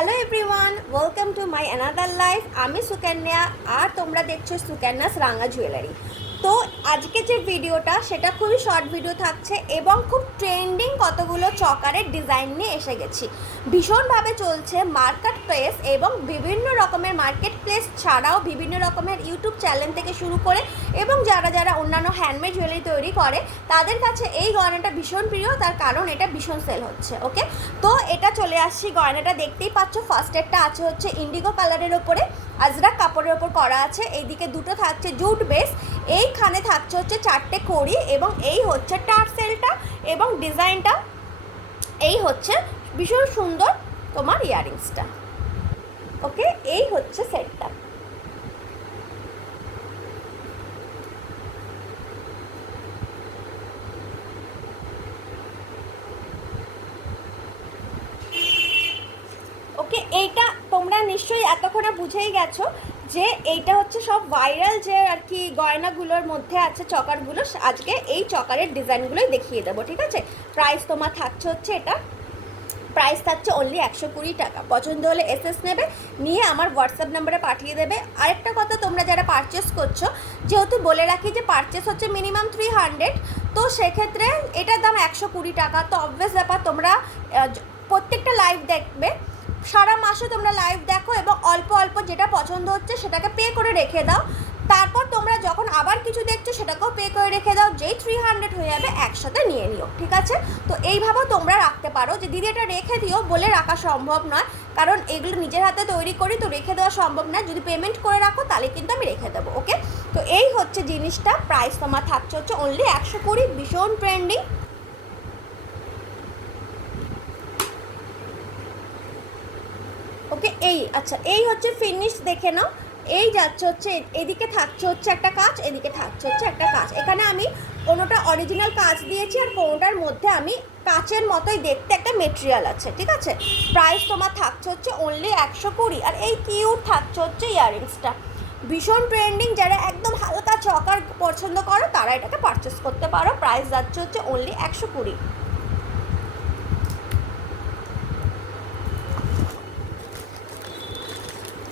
Hello everyone, welcome to my another life. আমি সুকন্যা আর তোমরা দেখছো সুকন্যাস রাঙা জুয়েলারি। তো আজকে যে ভিডিওটা সেটা খুবই শর্ট ভিডিও থাকছে এবং খুব ট্রেন্ডিং কতগুলো চকারের ডিজাইন নিয়ে এসে গেছি। ভীষণভাবে চলছে মার্কেট প্লেস এবং বিভিন্ন রকমের মার্কেট প্লেস ছাড়াও বিভিন্ন রকমের ইউটিউব চ্যানেল থেকে শুরু করে এবং যারা যারা অন্যান্য হ্যান্ডমেড জুয়েলারি তৈরি করে তাদের কাছে এই গয়নাটা ভীষণ প্রিয়, তার কারণ এটা ভীষণ সেল হচ্ছে। ওকে, তো এটা চলে আসছি, গয়নাটা দেখতেই পাচ্ছ। ফার্স্টেরটা আছে হচ্ছে ইন্ডিগো কালারের ওপরে আজরাক কাপড়ের ওপর করা আছে, এইদিকে দুটো থাকছে জুট বেস, এইখানে থাকছে হচ্ছে 4টে কড়ি এবং এই হচ্ছে টার্সেলটা এবং ডিজাইনটা এই হচ্ছে ভীষণ সুন্দর তোমার ইয়াররিংসটা। ওকে, এই হচ্ছে সেটটা। ওকে, এইটা তোমরা নিশ্চয়ই এতক্ষণে বুঝেই গেছো যে এইটা হচ্ছে সব ভাইরাল যে আর কি গয়নাগুলোর মধ্যে আছে চকারগুলো। আজকে এই চকারের ডিজাইনগুলোই দেখিয়ে দেবো, ঠিক আছে। প্রাইস তোমার থাকছে হচ্ছে, এটা প্রাইস থাকছে অনলি 120 টাকা। পছন্দ হলে এসএস নেবে, নিয়ে আমার হোয়াটসঅ্যাপ নাম্বারে পাঠিয়ে দেবে। আরেকটা কথা, তোমরা যারা পারচেস করছো, যেহেতু বলে রাখি যে পারচেস হচ্ছে মিনিমাম 300, তো সেক্ষেত্রে এটার দাম 120 টাকা। তো অবভিয়াস ব্যাপার, তোমরা প্রত্যেকটা লাইভ দেখবে, সারা মাসে তোমরা লাইভ দেখো এবং অল্প অল্প যেটা পছন্দ হচ্ছে সেটাকে পে করে রেখে দাও। তারপর তোমরা যখন আবার কিছু দেখছো সেটাকেও পে করে রেখে দাও, যেই 300 হয়ে যাবে একসাথে নিয়ে নিও, ঠিক আছে। তো এইভাবেও তোমরা রাখতে পারো, যে দিদি এটা রেখে দিও বলে রাখা সম্ভব নয়, কারণ এগুলো নিজের হাতে তৈরি করি, তো রেখে দেওয়া সম্ভব নয়। যদি পেমেন্ট করে রাখো তাহলে কিন্তু আমি রেখে দেবো। ওকে, তো এই হচ্ছে জিনিসটা। প্রাইস তোমার থাকছে হচ্ছে অনলি 120, ভীষণ ট্রেন্ডিং। ওকে, এই আচ্ছা, এই হচ্ছে ফিনিশ, দেখে নাও। এই যাচ্ছে হচ্ছে, এদিকে থাকছে হচ্ছে একটা কাজ, এদিকে থাকছে হচ্ছে একটা কাজ। এখানে আমি কোনোটা অরিজিনাল কাজ দিয়েছি আর কোনোটার মধ্যে আমি কাচের মতোই দেখতে একটা মেটেরিয়াল আছে, ঠিক আছে। প্রাইস তোমার থাকছে হচ্ছে অনলি 120। আর এই কিউট থাকছে হচ্ছে ইয়াররিংসটা, ভীষণ ট্রেন্ডিং। যারা একদম হালকা চকার পছন্দ করো তারা এটাকে পারচেস করতে পারো। প্রাইস যাচ্ছে হচ্ছে অনলি 120।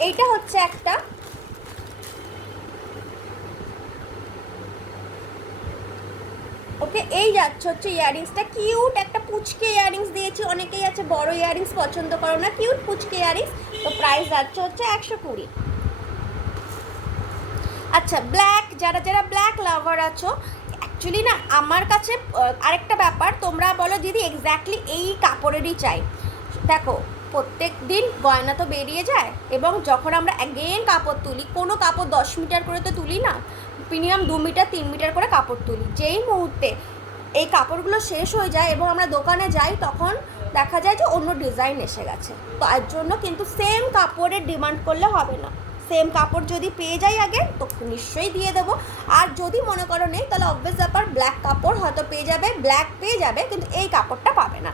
এইটা হচ্ছে একটা, ওকে, এই যাচ্ছে হচ্ছে ইয়াররিংসটা। কিউট একটা পুচকে ইয়াররিংস দিয়েছি, অনেকেই আছে বড় ইয়াররিংস পছন্দ করো না, কিউট পুচকে ইয়াররিংস। তো প্রাইস যাচ্ছে হচ্ছে 120। আচ্ছা, ব্ল্যাক, যারা যারা ব্ল্যাক লাভার আছো, অ্যাকচুয়ালি না আমার কাছে আরেকটা ব্যাপার, তোমরা বলো দিদি এক্স্যাক্টলি এই কাপড়েরই চাই। দেখো, প্রত্যেক দিন গয়না তো বেরিয়ে যায় এবং যখন আমরা অ্যাগেন কাপড় তুলি, কোনো কাপড় 10 মিটার করে তো তুলি না, মিনিমাম 2 মিটার 3 মিটার করে কাপড় তুলি। যেই মুহূর্তে এই কাপড়গুলো শেষ হয়ে যায় এবং আমরা দোকানে যাই, তখন দেখা যায় যে অন্য ডিজাইন এসে গেছে। তো এর জন্য কিন্তু সেম কাপড়ের ডিমান্ড করলে হবে না। সেম কাপড় যদি পেয়ে যাই আগে তো নিশ্চয়ই দিয়ে দেবো। আর যদি মনে করো নেই, তাহলে অবভিয়াস ব্যাপার, ব্ল্যাক কাপড় হয়তো পেয়ে যাবে, ব্ল্যাক পেয়ে যাবে, কিন্তু এই কাপড়টা পাবে না।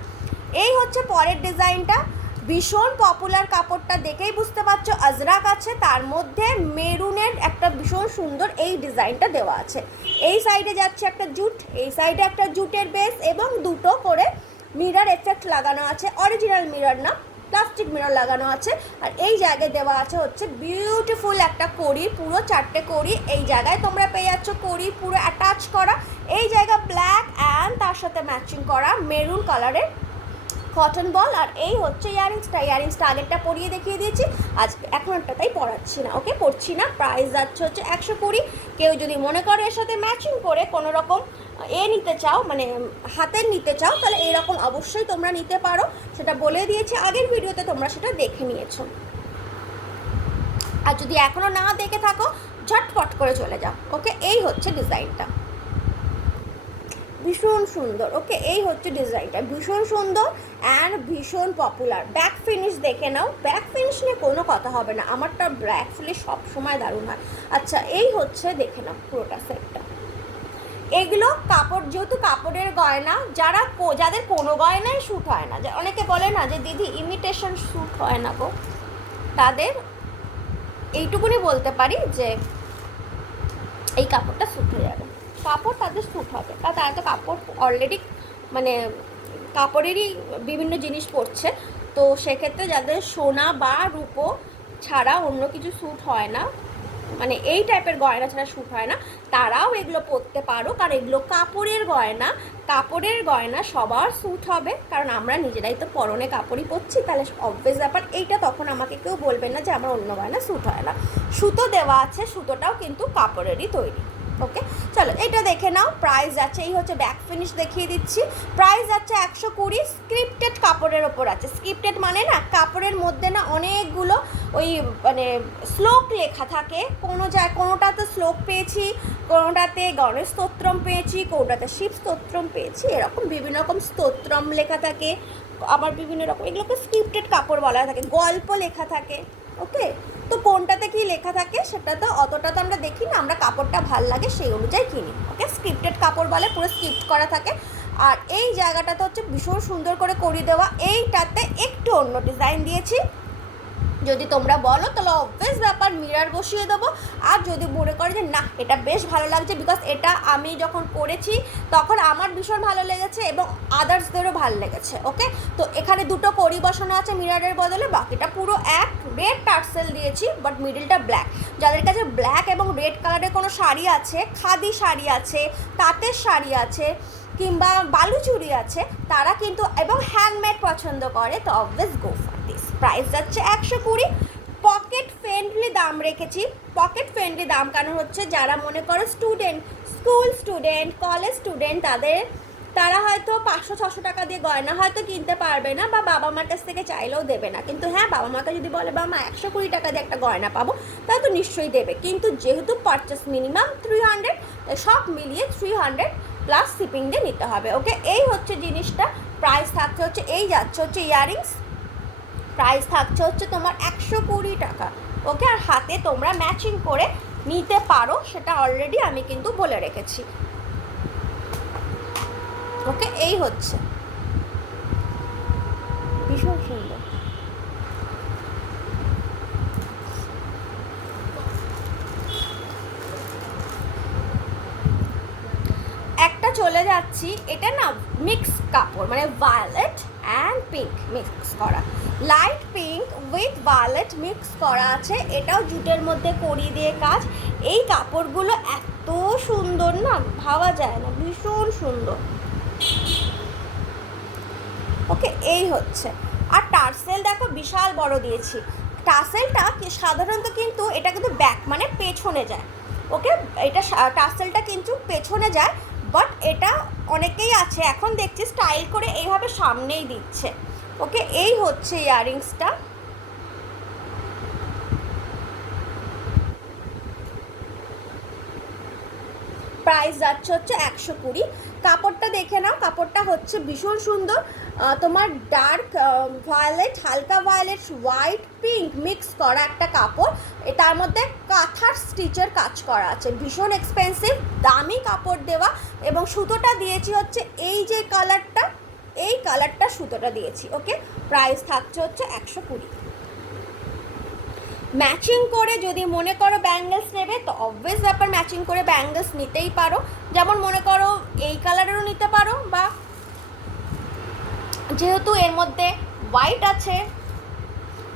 এই হচ্ছে পরের ডিজাইনটা, ভীষণ পপুলার কাপড়টা দেখেই বুঝতে পারছো, আজরাক আছে, তার মধ্যে মেরুনের একটা ভীষণ সুন্দর এই ডিজাইনটা দেওয়া আছে। এই সাইডে যাচ্ছে একটা জুট, এই সাইডে একটা জুটের বেস এবং দুটো করে মিরর এফেক্ট লাগানো আছে, অরিজিনাল মিরর না, প্লাস্টিক মিরর লাগানো আছে। আর এই জায়গায় দেওয়া আছে হচ্ছে বিউটিফুল একটা কড়ি, পুরো 4টে কড়ি এই জায়গায় তোমরা পেয়ে যাচ্ছ, কড়ি পুরো অ্যাটাচ করা। এই জায়গা ব্ল্যাক অ্যান্ড তার সাথে ম্যাচিং করা মেরুন কালারের কটন বল। আর এই হচ্ছে ইয়াররিংসটা আগেরটা পরিয়ে দেখিয়ে দিয়েছি, আজ এখন একটা তাই পরাচ্ছি না, ওকে, পরছি না। প্রাইস যাচ্ছে হচ্ছে 120। কেউ যদি মনে করো এর সাথে ম্যাচিং করে কোনো রকম নিতে চাও, মানে হাতের নিতে চাও, তাহলে এরকম অবশ্যই তোমরা নিতে পারো, সেটা বলে দিয়েছি আগের ভিডিওতে, তোমরা সেটা দেখে নিয়েছো। আর যদি এখনও না দেখে থাকো, ঝটপট করে চলে যাও। ওকে, এই হচ্ছে ডিজাইনটা, ভীষণ সুন্দর। ওকে, এই হচ্ছে ডিজাইনটা, ভীষণ সুন্দর অ্যান্ড ভীষণ পপুলার। ব্যাক ফিনিশ দেখে নাও, ব্যাক ফিনিশ নিয়ে কোনো কথা হবে না, আমারটা ব্যাক ফিনিশ সবসময় দারুণ হয়। আচ্ছা, এই হচ্ছে, দেখে নাও পুরোটা সেটটা। এগুলো কাপড়, যেহেতু কাপড়ের গয়না, যাদের কোনো গয়নাই শ্যুট হয় না, অনেকে বলে না যে দিদি ইমিটেশন শ্যুট হয় না গো, তাদের এইটুকুনি বলতে পারি যে এই কাপড়টা শ্যুট হয়ে যাবে, কাপড় তাদের শ্যুট হবে, তারা তো কাপড় অলরেডি মানে কাপড়েরই বিভিন্ন জিনিস পরছে, তো সেক্ষেত্রে যাদের সোনা বা রূপো ছাড়া অন্য কিছু স্যুট হয় না, মানে এই টাইপের গয়না ছাড়া শ্যুট হয় না, তারাও এগুলো পরতে পারো, কারণ এগুলো কাপড়ের গয়না। কাপড়ের গয়না সবার স্যুট হবে, কারণ আমরা নিজেরাই তো পরনে কাপড়ই পরছি, তাহলে অবভিয়াস ব্যাপার এইটা। তখন আমাকে কেউ বলবেন না যে আমার অন্য গয়না স্যুট হয় না। সুতো দেওয়া আছে, সুতোটাও কিন্তু কাপড়েরই তৈরি। ওকে, চলো এটা দেখে নাও। প্রাইস যাচ্ছে, এই হচ্ছে ব্যাক ফিনিশ দেখিয়ে দিচ্ছি। প্রাইস যাচ্ছে 120। স্ক্রিপ্টেড কাপড়ের ওপর আছে। স্ক্রিপ্টেড মানে না কাপড়ের মধ্যে না অনেকগুলো ওই মানে শ্লোক লেখা থাকে, কোনোটাতে শ্লোক পেয়েছি, কোনোটাতে গণেশ স্তোত্রম পেয়েছি, কোনোটাতে শিব স্তোত্রম পেয়েছি, এরকম বিভিন্ন রকম স্তোত্রম লেখা থাকে, আবার বিভিন্ন রকম এগুলোকে স্ক্রিপ্টেড কাপড় বলা থাকে, গল্প লেখা থাকে। ওকে, তো কোনটাতে কি লেখা থাকে সেটা তো অতটা তো আমরা দেখি না, আমরা কাপড়টা ভাল লাগে সেই অনুযায়ী কিনি। ওকে, স্ক্রিপ্টেড কাপড় বলে, পুরো স্ক্রিপ্ট করা থাকে। আর এই জায়গাটাতে হচ্ছে ভীষণ সুন্দর করে করিয়ে দেওয়া, এইটাতে একটু অন্য ডিজাইন দিয়েছি। যদি তোমরা বলো তাহলে অবভিয়াস ব্যাপার মিরার বসিয়ে দেবো। আর যদি মনে করে যে না এটা বেশ ভালো লাগছে, বিকজ এটা আমি যখন করেছি তখন আমার ভীষণ ভালো লেগেছে এবং আদার্সদেরও ভালো লেগেছে। ওকে, তো এখানে দুটো কড়ি বসানো আছে মিরারের বদলে, বাকিটা পুরো এক রেড টার্সেল দিয়েছি, বাট মিডিলটা ব্ল্যাক। যাদের কাছে ব্ল্যাক এবং রেড কালারের কোনো শাড়ি আছে, খাদি শাড়ি আছে, তাঁতের শাড়ি আছে, কিংবা বালুচুরি আছে, তারা কিন্তু এবং হ্যান্ডমেড পছন্দ করে, তো obvious go for this. Price যাচ্ছে 120। পকেট ফ্রেন্ডলি দাম রেখেছি। পকেট ফ্রেন্ডলি দাম কারণ হচ্ছে যারা মনে করো student, school student, college student, তারা হয়তো 500-600 টাকা দিয়ে গয়না হয়তো কিনতে পারবে না, বা বাবা মার কাছ থেকে চাইলেও দেবে না। কিন্তু হ্যাঁ, বাবা মাকে যদি বলে বাবা মা 120 টাকা দিয়ে একটা গয়না পাবো, তাহলে তো নিশ্চয়ই দেবে। কিন্তু যেহেতু পারচেস মিনিমাম 300, সব মিলিয়ে 300 প্লাস শিপিং দিয়ে নিতে হবে। ওকে, এই হচ্ছে জিনিসটা। প্রাইস থাকছে হচ্ছে, এই যাচ্ছে হচ্ছে ইয়াররিংস, প্রাইস থাকছে হচ্ছে তোমার 120 টাকা। ওকে, আর হাতে তোমরা ম্যাচিং করে নিতে পারো, সেটা অলরেডি আমি কিন্তু বলে রেখেছি। ওকে, এই হচ্ছে ভীষণ সুন্দর। একটা চলে যাচ্ছি, এটা না মিক্স কাপড়, মানে ভায়োলেট অ্যান্ড পিঙ্ক মিক্স করা, light pink with violet mix করা আছে। এটাও জুটের মধ্যে কড়ি দিয়ে কাজ। এই কাপড়গুলো এত সুন্দর না, ভাবা যায় না, ভীষণ সুন্দর। ওকে, এই হচ্ছে। আর টার্সেল দেখো বিশাল বড় দিয়েছি। টার্সেলটা সাধারণত কিন্তু এটা কিন্তু ব্যাক মানে পেছনে যায়। ওকে, এটা টার্সেলটা কিন্তু পেছনে যায়, বাট এটা অনেকেই আছে এখন দেখছি স্টাইল করে এইভাবে সামনেই দিচ্ছে। ওকে, এই হচ্ছে ইয়াররিংসটা। প্রাইস যাচ্ছে হচ্ছে 120। কাপড়টা দেখে নাও, কাপড়টা হচ্ছে ভীষণ সুন্দর। তোমার ডার্ক ভায়োলেট, হালকা ভায়োলেট, হোয়াইট, পিঙ্ক মিক্স করা একটা কাপড়। তার মধ্যে কাঁথার স্টিচের কাজ করা আছে, ভীষণ এক্সপেন্সিভ, দামি কাপড় দেওয়া। এবং সুতোটা দিয়েছি হচ্ছে এই যে কালারটা, এই কালারটা সুতোটা দিয়েছি। ওকে, প্রাইস থাকছে হচ্ছে 120। ম্যাচিং করে যদি মনে করো ব্যাঙ্গেলস নেবে, তো অবভিয়াস ব্যাপার ম্যাচিং করে ব্যাঙ্গেলস নিতেই পারো। যেমন মনে করো এই কালারেরও নিতে পারো, বা যেহেতু এর মধ্যে হোয়াইট আছে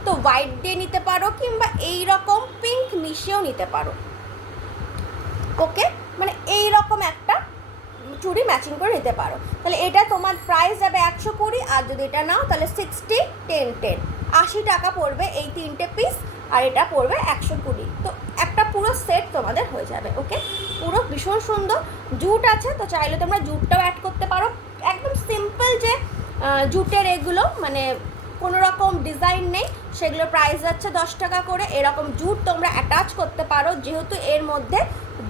তো হোয়াইট দিয়ে নিতে পারো, কিংবা এই রকম পিঙ্ক মিশিয়েও নিতে পারো। ওকে, মানে এই রকম একটা চুড়ি ম্যাচিং করে নিতে পারো। তাহলে এটা তোমার প্রাইস যাবে 120, আর যদি এটা নাও তাহলে 60, 10, 10, 80 টাকা পড়বে এই 3টে পিস, আর এটা পড়বে 120। তো একটা পুরো সেট তোমাদের হয়ে যাবে। ওকে, পুরো ভীষণ সুন্দর। জুট আছে, তো চাইলে তোমরা জুটটাও অ্যাড করতে পারো। একদম সিম্পল যে জুটের এগুলো, মানে কোনো রকম ডিজাইন নেই, সেগুলো প্রাইস যাচ্ছে 10 টাকা করে। এরকম জুট তোমরা অ্যাটাচ করতে পারো, যেহেতু এর মধ্যে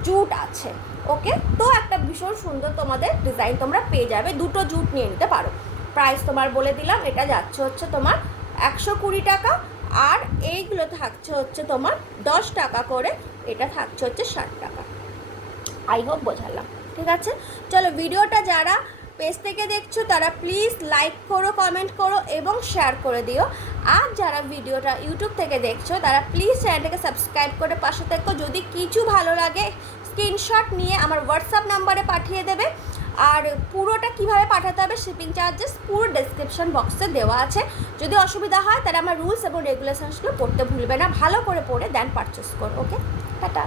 জুট আছে। ওকে, তো একটা ভীষণ সুন্দর তোমাদের ডিজাইন তোমরা পেয়ে যাবে, দুটো জুট নিয়ে নিতে পারো। প্রাইস তোমার বলে দিলাম, এটা যাচ্ছে হচ্ছে তোমার 120 টাকা, আর এইগুলো থাকছে হচ্ছে তোমার 10 টাকা করে, এটা থাকছে হচ্ছে 60 টাকা। আই হোপ বোঝালাম, ঠিক আছে। চলো, ভিডিওটা যারা পেজ থেকে দেখছো তারা প্লিজ লাইক করো, কমেন্ট করো এবং শেয়ার করে দিও। আর যারা ভিডিওটা ইউটিউব থেকে দেখছো তারা প্লিজ চ্যানেলটাকে সাবস্ক্রাইব করে পাশে থেকো। যদি কিছু ভালো লাগে স্ক্রিনশট নিয়ে আমার হোয়াটসঅ্যাপ নাম্বারে পাঠিয়ে দেবে, আর পুরোটা কিভাবে পাঠাতে হবে, শিপিং চার্জেস পুরো ডেসক্রিপশন বক্সে দেওয়া আছে। যদি অসুবিধা হয় তাহলে আমার রুলস এবং রেগুলেশনসগুলো পড়তে ভুলবে না, ভালো করে পড়ে দেন পারচেস করো। ওকে, টাটা।